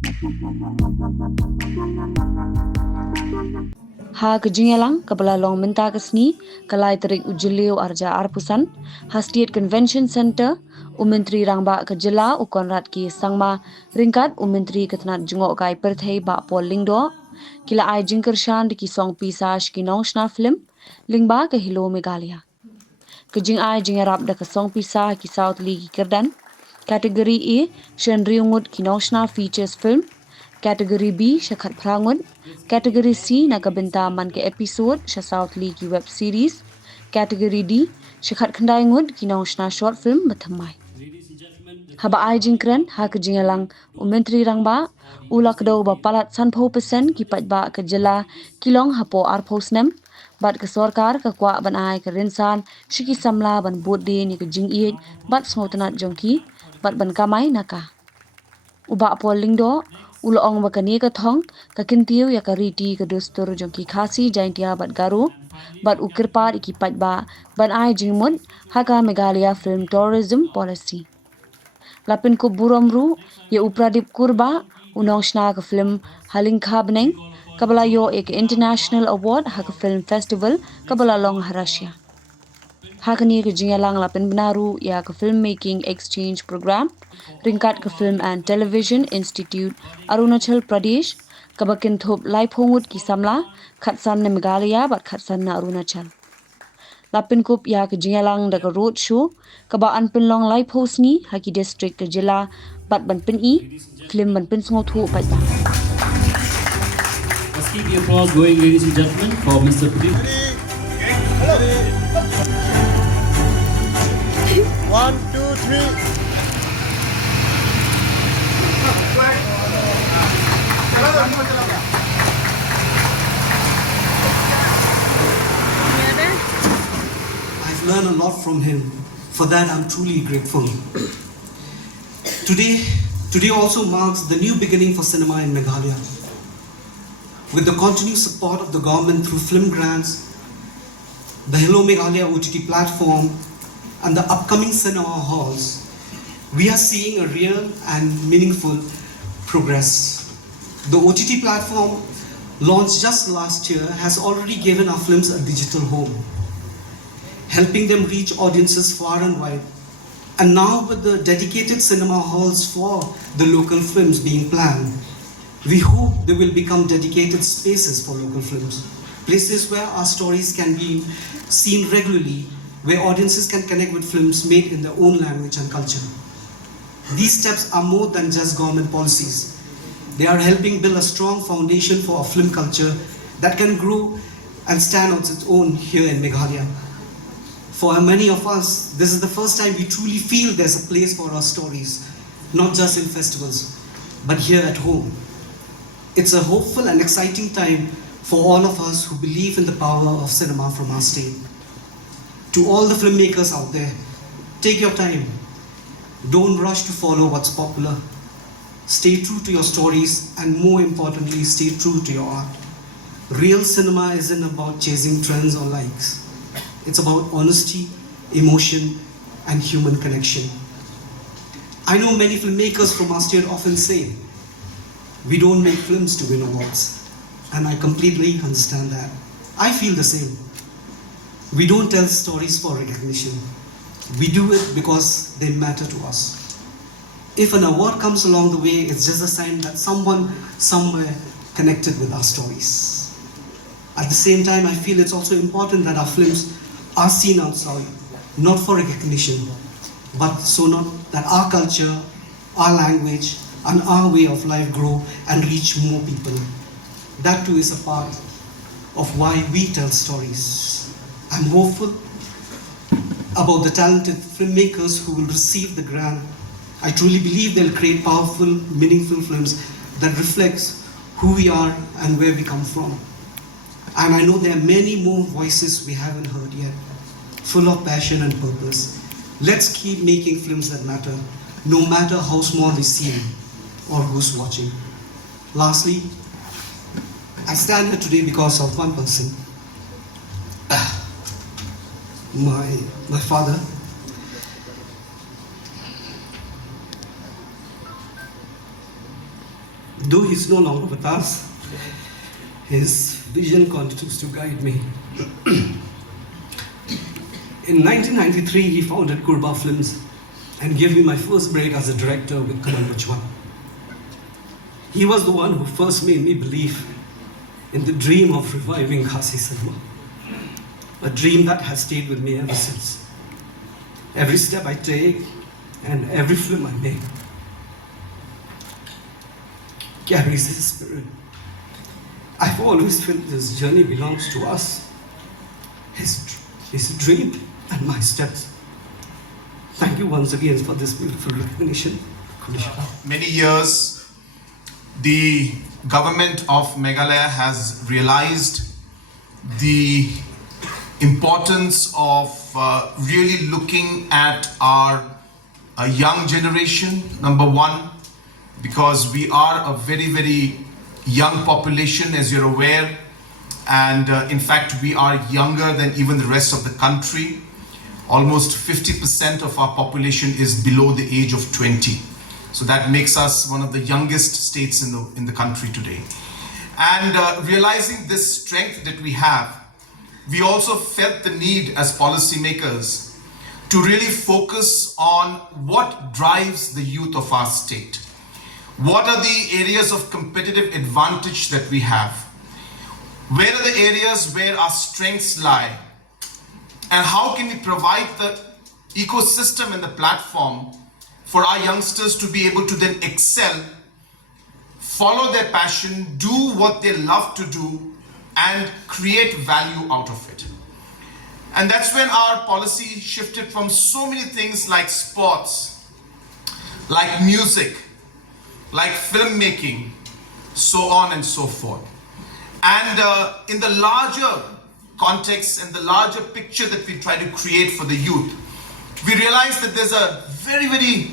Ha kejingelang kepala long menta kesni kalai terik ujiliu arja arpusan Hastiat Convention Center Umentri Rangba kejela ukonrat ki sangma ringkat umentri ketenat jengok kai perthei ba pol lingdo kila ai jingkershan di kisong pisas kinong shna film Lyngba ke hilo Meghalaya kejing ai jingerap da kesong pisah ki South Lee ki kerdan kategori E shen riungut kinong shna features film kategori B syakat perangun, kategori C nakabenta man ke episod sya South Lee ki web series, kategori D syakat kendai ngut ki nausna short film bertemai. Haba ai jingkren ha kejingalang umentri rangba ula kedau ba palat sanpau persen ki patba kejela kilong hapo arposnem bat ke sorkar ke kwa ban ai ke rinsan shiki samla ban bodde ni ke Jingngeit bat smotenat jongki bat ban kamai naka. Uba pol lingdo ulo ong bakani ka thong ka kintiu ya ka riti ka dostur jongki khasi jaintia bat garu bat ukirpar iki patba ban ai jingmut haka Meghalaya film tourism policy lapin ku buromru ya upradip kurba unong shna ka film halingkha bneng kabala yo ek international award haka film festival kabala long harasya hakani ke jingalang lapin benaru ya ke filmmaking exchange program ringkat ke film and television institute Arunachal Pradesh kabakin thop lai phongut ki samla khatsan ne Meghalaya bat khatsan na Arunachal lapin kup ya ke jingalang da ke road show kaba an pinlong lai phos ni haki district ke jila bat ban pin I film ban pin sngo thu pat ba Let's keep the applause going, ladies and gentlemen, for Mr. Phlim. 1, 2, 3. I've learned a lot from him. For that, I'm truly grateful. Today also marks the new beginning for cinema in Meghalaya. With the continued support of the government through film grants, the Hello Meghalaya OTT platform, and the upcoming cinema halls, we are seeing a real and meaningful progress. The OTT platform, launched just last year, has already given our films a digital home, helping them reach audiences far and wide. And now with the dedicated cinema halls for the local films being planned, we hope they will become dedicated spaces for local films, places where our stories can be seen regularly, where audiences can connect with films made in their own language and culture. These steps are more than just government policies. They are helping build a strong foundation for a film culture that can grow and stand on its own here in Meghalaya. For many of us, this is the first time we truly feel there's a place for our stories, not just in festivals, but here at home. It's a hopeful and exciting time for all of us who believe in the power of cinema from our state. To all the filmmakers out there, take your time. Don't rush to follow what's popular. Stay true to your stories and more importantly, stay true to your art. Real cinema isn't about chasing trends or likes. It's about honesty, emotion, and human connection. I know many filmmakers from our state often say, we don't make films to win awards. And I completely understand that. I feel the same. We don't tell stories for recognition. We do it because they matter to us. If an award comes along the way, it's just a sign that someone somewhere connected with our stories. At the same time, I feel it's also important that our films are seen outside, not for recognition, but so not that our culture, our language, and our way of life grow and reach more people. That too is a part of why we tell stories. I'm hopeful about the talented filmmakers who will receive the grant. I truly believe they'll create powerful, meaningful films that reflects who we are and where we come from. And I know there are many more voices we haven't heard yet, full of passion and purpose. Let's keep making films that matter, no matter how small they seem or who's watching. Lastly, I stand here today because of one person, my father. Though he's no longer with us, his vision continues to guide me. In 1993, he founded KHUBOR Films and gave me my first break as a director with Kamal Bachwan. He was the one who first made me believe in the dream of reviving Khasi cinema, a dream that has stayed with me ever since. Every step I take and every film I make carries his spirit. I've always felt this journey belongs to us, his dream and my steps. Thank you once again for this beautiful recognition. Many years, the government of Meghalaya has realized the importance of really looking at our young generation, number one, because we are a very, very young population, as you're aware, and in fact, we are younger than even the rest of the country. Almost 50% of our population is below the age of 20. So that makes us one of the youngest states in the country today. And realizing this strength that we have, we also felt the need as policymakers to really focus on what drives the youth of our state. What are the areas of competitive advantage that we have? Where are the areas where our strengths lie? And how can we provide the ecosystem and the platform for our youngsters to be able to then excel, follow their passion, do what they love to do, and create value out of it. And that's when our policy shifted from so many things like sports, like music, like filmmaking, so on and so forth. And in the larger context and the larger picture that we try to create for the youth, we realize that there's a very, very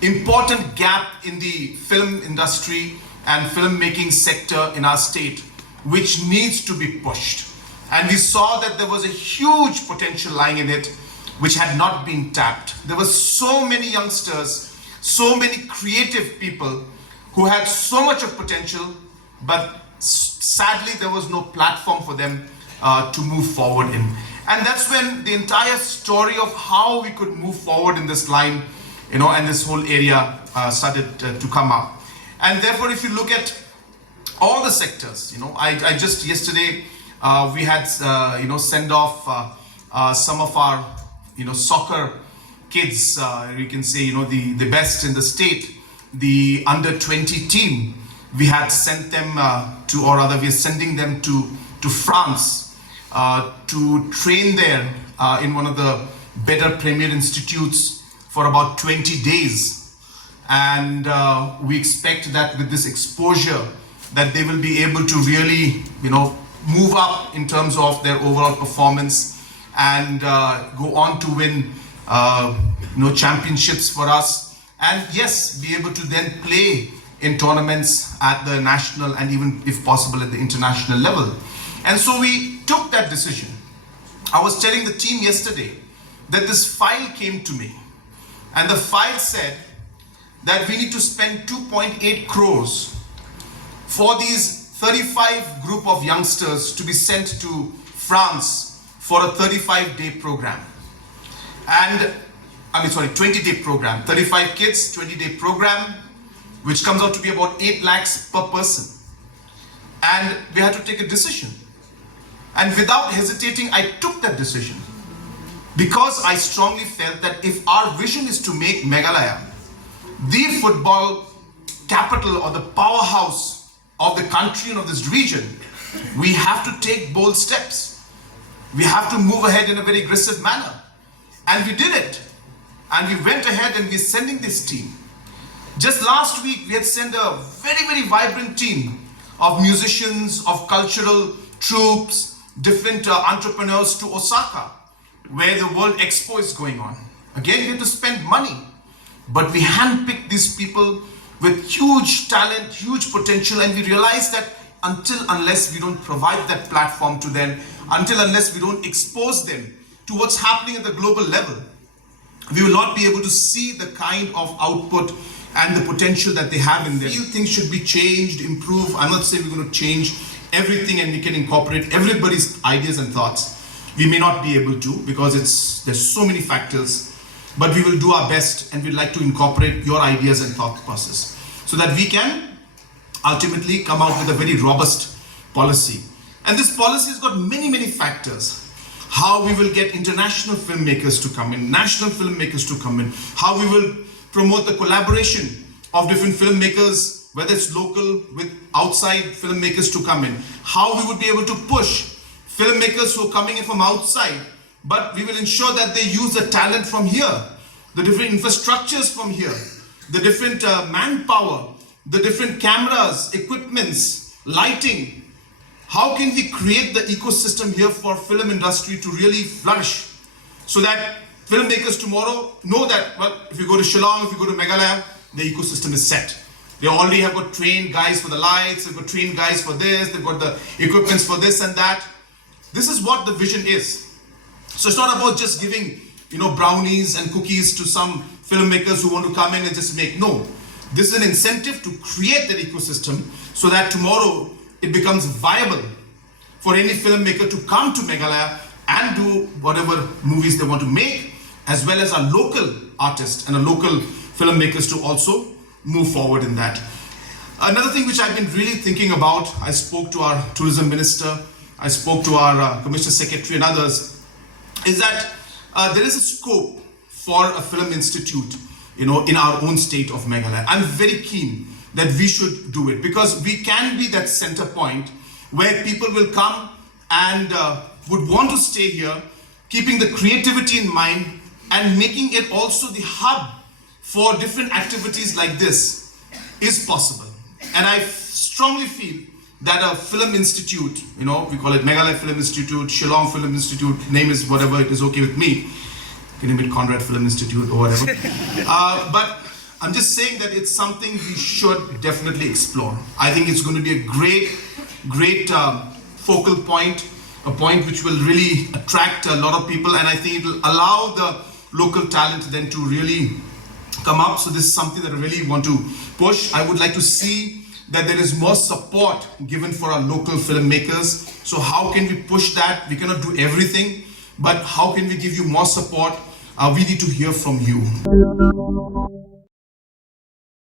important gap in the film industry and filmmaking sector in our state, which needs to be pushed. And we saw that there was a huge potential lying in it, which had not been tapped. There were so many youngsters, so many creative people who had so much of potential, but sadly there was no platform for them to move forward in. And that's when the entire story of how we could move forward in this line, and this whole area started to come up. And therefore, if you look at all the sectors, I just yesterday we had send off some of our soccer kids, you can say the best in the state, the under 20 team. We had sent them we are sending them to France to train there in one of the better premier institutes for about 20 days. And we expect that with this exposure that they will be able to really move up in terms of their overall performance and go on to win championships for us, and yes, be able to then play in tournaments at the national and even if possible at the international level. And so we took that decision. I was telling the team yesterday that this file came to me, and the file said that we need to spend 2.8 crores for these 35 group of youngsters to be sent to France for a 35-day program. And 20-day program. 35 kids, 20-day program, which comes out to be about 8 lakhs per person. And we had to take a decision. And without hesitating, I took that decision, because I strongly felt that if our vision is to make Meghalaya the football capital or the powerhouse of the country and of this region, we have to take bold steps. We have to move ahead in a very aggressive manner. And we did it. And we went ahead and we're sending this team. Just last week, we had sent a very, very vibrant team of musicians, of cultural troops, different entrepreneurs to Osaka, where the World Expo is going on. Again, we had to spend money, but we handpicked these people with huge talent, huge potential, and we realized that unless we don't provide that platform to them, unless we don't expose them to what's happening at the global level, we will not be able to see the kind of output and the potential that they have in there. I feel things should be changed, improved. I'm not saying we're going to change everything and we can incorporate everybody's ideas and thoughts. We may not be able to because there's so many factors, but we will do our best and we'd like to incorporate your ideas and thought process so that we can ultimately come out with a very robust policy. And this policy has got many, many factors. How we will get international filmmakers to come in, national filmmakers to come in, how we will promote the collaboration of different filmmakers, whether it's local with outside filmmakers to come in, how we would be able to push filmmakers who are coming in from outside, but we will ensure that they use the talent from here, the different infrastructures from here, the different manpower, the different cameras, equipments, lighting. How can we create the ecosystem here for film industry to really flourish so that filmmakers tomorrow know that, well, if you go to Shillong, if you go to Meghalaya, the ecosystem is set. They already have got trained guys for the lights, they've got trained guys for this, they've got the equipments for this and that. This is what the vision is. So it's not about just giving, brownies and cookies to some filmmakers who want to come in and just make. No, this is an incentive to create that ecosystem so that tomorrow it becomes viable for any filmmaker to come to Meghalaya and do whatever movies they want to make, as well as our local artists and our local filmmakers to also move forward in that. Another thing which I've been really thinking about, I spoke to our tourism minister, I spoke to our commissioner secretary and others, is that there is a scope for a film institute, in our own state of Meghalaya. I'm very keen that we should do it because we can be that center point where people will come and would want to stay here, keeping the creativity in mind and making it also the hub for different activities like this is possible. And I strongly feel that a film institute, we call it Meghalaya Film Institute, Shillong Film Institute, name is whatever, it is okay with me. You can name it Conrad Film Institute or whatever. But I'm just saying that it's something we should definitely explore. I think it's going to be a great focal point, a point which will really attract a lot of people, and I think it will allow the local talent then to really come up. So this is something that I really want to push. I would like to see that there is more support given for our local filmmakers. So how can we push that? We cannot do everything, but how can we give you more support? We need to hear from you.